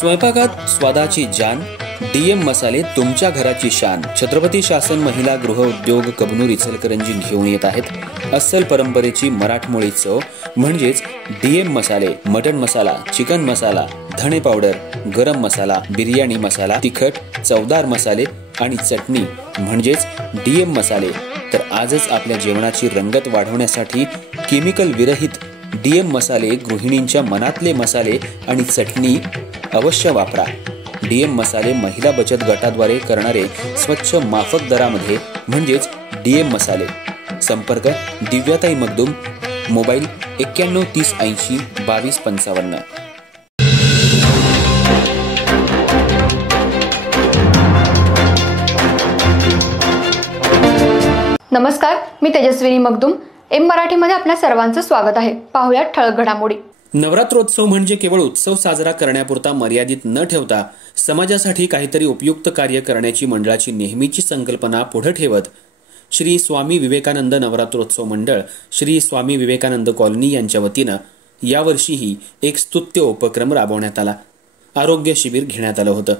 स्वयंपाकात स्वादाची जान, डीएम मसाले तुमच्या घराची शान. छत्रपती शासन महिला गृह उद्योग कबनूर इचलकरंजी घेऊन येत आहेत अस्सल परंपरेची मराठमोळी चव म्हणजेच डीएम मसाले. मटन मसाला, चिकन मसाला, धणे पावडर, गरम मसाला, बिर्याणी मसाला, तिखट चवदार मसाले आणि चटणी म्हणजेच डीएम मसाले. तर आजच आपल्या जेवणाची रंगत वाढवण्यासाठी केमिकल विरहित डीएम मसाले, गृहिणींच्या मनातले मसाले आणि चटणी अवश्य वापरा. डीएम मसाले महिला बचत गटाद्वारे करणारे स्वच्छ माफक दरामध्ये म्हणजेच डीएम मसाले. संपर्क दिव्याताई मगदूम, मोबाईल 91 30 80 22 55. नमस्कार, मी तेजस्विनी मगदूम. एम मराठीमध्ये आपल्या सर्वांचं स्वागत आहे. पाहूया ठळक घडामोडी. नवरात्रोत्सव म्हणजे केवळ उत्सव साजरा करण्यापुरता मर्यादित न ठेवता समाजासाठी काहीतरी उपयुक्त कार्य करण्याची मंडळाची नेहमीची संकल्पना पुढे ठेवत श्री स्वामी विवेकानंद नवरात्रोत्सव मंडळ, श्री स्वामी विवेकानंद कॉलनी यांच्या वतीनं यावर्षीही एक स्तुत्य उपक्रम राबवण्यात आला. आरोग्य शिबिर घेण्यात आलं होतं.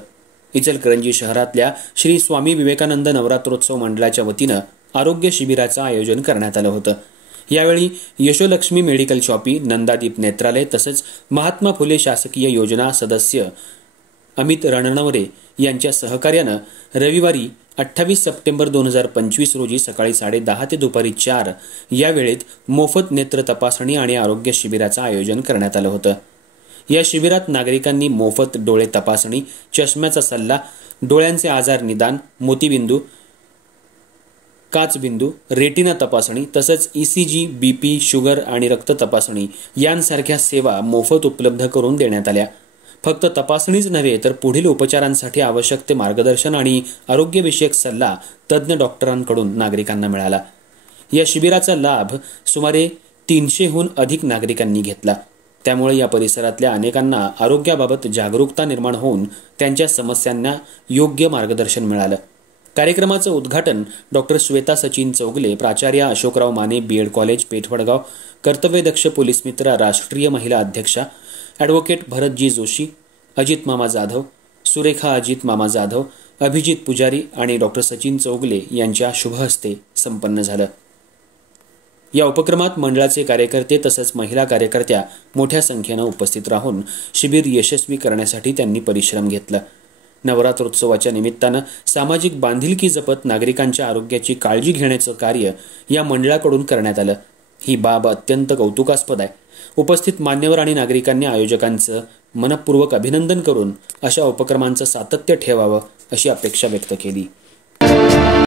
इचलकरंजी शहरातल्या श्री स्वामी विवेकानंद नवरात्रोत्सव मंडळाच्या वतीनं आरोग्य शिबिराचं आयोजन करण्यात आलं होतं. यावेळी यशोलक्ष्मी मेडिकल शॉपी, नंदादीप नेत्रालय तसंच महात्मा फुले शासकीय योजना सदस्य अमित रणनवरे यांच्या सहकार्यानं रविवारी 28 सप्टेंबर 2025 रोजी सकाळी 10:30 ते दुपारी 4 या वेळेत मोफत नेत्र तपासणी आणि आरोग्य शिबिराचं आयोजन करण्यात आलं होतं. या शिबिरात नागरिकांनी मोफत डोळे तपासणी, चष्म्याचा सल्ला, डोळ्यांचे आजार निदान, मोतीबिंदू, काचबिंदू, रेटिना तपासणी तसंच ईसीजी, बीपी, शुगर आणि रक्त तपासणी यांसारख्या सेवा मोफत उपलब्ध करून देण्यात आल्या. फक्त तपासणीच नव्हे तर पुढील उपचारांसाठी आवश्यक ते मार्गदर्शन आणि आरोग्यविषयक सल्ला तज्ज्ञ डॉक्टरांकडून नागरिकांना मिळाला. या शिबिराचा लाभ सुमारे 300हून अधिक नागरिकांनी घेतला. त्यामुळे या परिसरातल्या अनेकांना आरोग्याबाबत जागरूकता निर्माण होऊन त्यांच्या समस्यांना योग्य मार्गदर्शन मिळालं. कार्यक्रमाचं उद्घाटन डॉक्टर श्वेता सचिन चौगले, प्राचार्य अशोकराव माने बीएड कॉलेज पेठवडगाव, कर्तव्यदक्ष पोलीस मित्र राष्ट्रीय महिला अध्यक्षा ॲडव्होकेट भरतजी जोशी, अजित मामा जाधव, सुरेखा अजित मामा जाधव, अभिजित पुजारी आणि डॉक्टर सचिन चौगले यांच्या शुभहस्ते संपन्न झालं. या उपक्रमात मंडळाचे कार्यकर्ते तसंच महिला कार्यकर्त्या मोठ्या संख्येनं उपस्थित राहून शिबिर यशस्वी करण्यासाठी त्यांनी परिश्रम घेतला. नवरात्रोत्सवाच्या निमित्तानं सामाजिक बांधिलकी जपत नागरिकांच्या आरोग्याची काळजी घेण्याचं कार्य या मंडळाकडून करण्यात आलं. ही बाब अत्यंत कौतुकास्पद आहे. उपस्थित मान्यवर आणि नागरिकांनी आयोजकांचं मनपूर्वक अभिनंदन करून अशा उपक्रमांचं सातत्य ठेवावं अशी अपेक्षा व्यक्त केली.